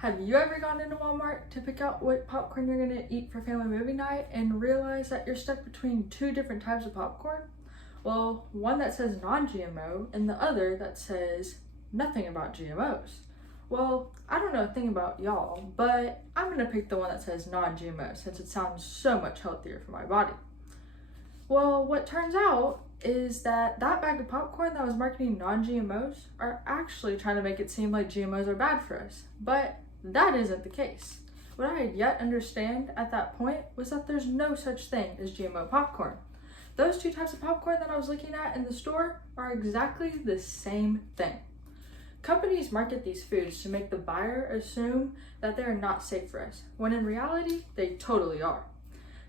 Have you ever gone into Walmart to pick out what popcorn you're going to eat for family movie night and realize that you're stuck between two different types of popcorn? Well, one that says non-GMO and the other that says nothing about GMOs. Well, I don't know a thing about y'all, but I'm going to pick the one that says non-GMO since it sounds so much healthier for my body. Well, what turns out is that bag of popcorn that was marketing non-GMOs are actually trying to make it seem like GMOs are bad for us, but that isn't the case. What I had yet understand at that point was that there's no such thing as GMO popcorn. Those two types of popcorn that I was looking at in the store are exactly the same thing. Companies market these foods to make the buyer assume that they are not safe for us, when in reality, they totally are.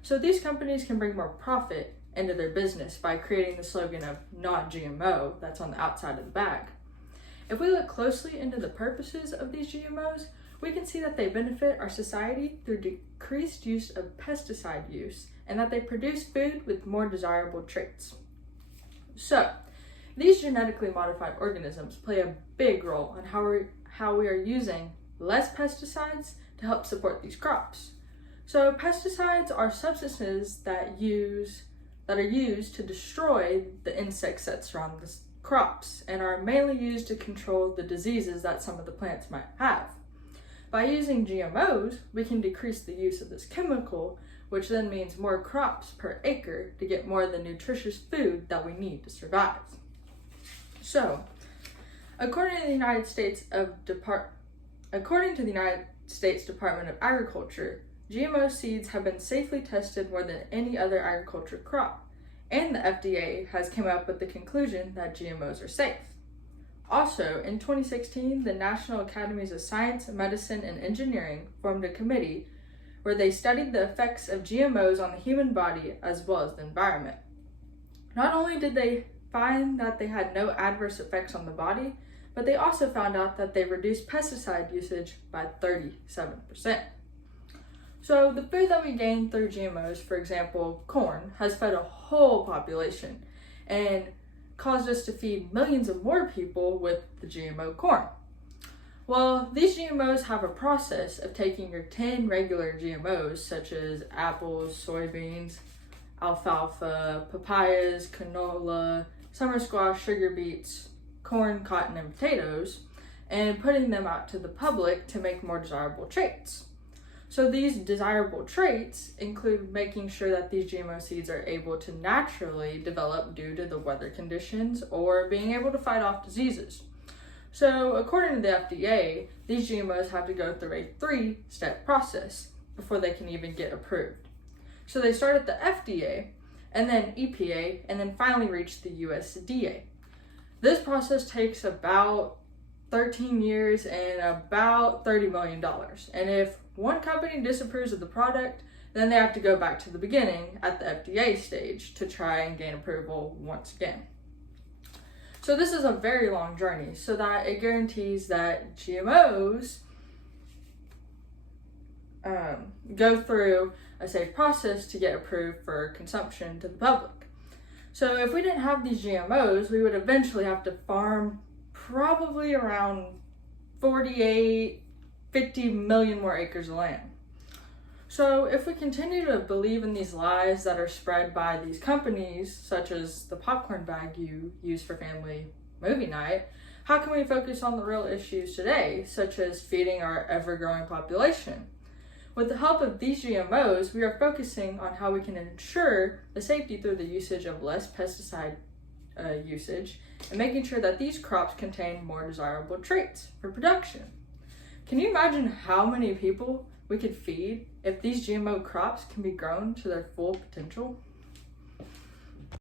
So these companies can bring more profit into their business by creating the slogan of non-GMO that's on the outside of the bag. If we look closely into the purposes of these GMOs, we can see that they benefit our society through decreased use of pesticide use and that they produce food with more desirable traits. So, these genetically modified organisms play a big role in how we are using less pesticides to help support these crops. So, pesticides are substances that are used to destroy the insects that surround the crops and are mainly used to control the diseases that some of the plants might have. By using GMOs, we can decrease the use of this chemical, which then means more crops per acre to get more of the nutritious food that we need to survive. So, according to the United States Department of Agriculture, GMO seeds have been safely tested more than any other agriculture crop, and the FDA has come up with the conclusion that GMOs are safe. Also, in 2016, the National Academies of Science, Medicine, and Engineering formed a committee where they studied the effects of GMOs on the human body as well as the environment. Not only did they find that they had no adverse effects on the body, but they also found out that they reduced pesticide usage by 37%. So the food that we gain through GMOs, for example, corn, has fed a whole population and caused us to feed millions of more people with the GMO corn. Well, these GMOs have a process of taking your 10 regular GMOs, such as apples, soybeans, alfalfa, papayas, canola, summer squash, sugar beets, corn, cotton, and potatoes, and putting them out to the public to make more desirable traits. So these desirable traits include making sure that these GMO seeds are able to naturally develop due to the weather conditions or being able to fight off diseases. So according to the FDA, these GMOs have to go through a 3-step process before they can even get approved. So they start at the FDA, and then EPA, and then finally reach the USDA. This process takes about 13 years and about $30 million. And if one company disapproves of the product, then they have to go back to the beginning at the FDA stage to try and gain approval once again. So this is a very long journey, so that it guarantees that GMOs go through a safe process to get approved for consumption to the public. So if we didn't have these GMOs, we would eventually have to farm probably around 50 million more acres of land. So if we continue to believe in these lies that are spread by these companies, such as the popcorn bag you use for family movie night, how can we focus on the real issues today, such as feeding our ever-growing population? With the help of these GMOs, we are focusing on how we can ensure the safety through the usage of less pesticide usage and making sure that these crops contain more desirable traits for production. Can you imagine how many people we could feed if these GMO crops can be grown to their full potential?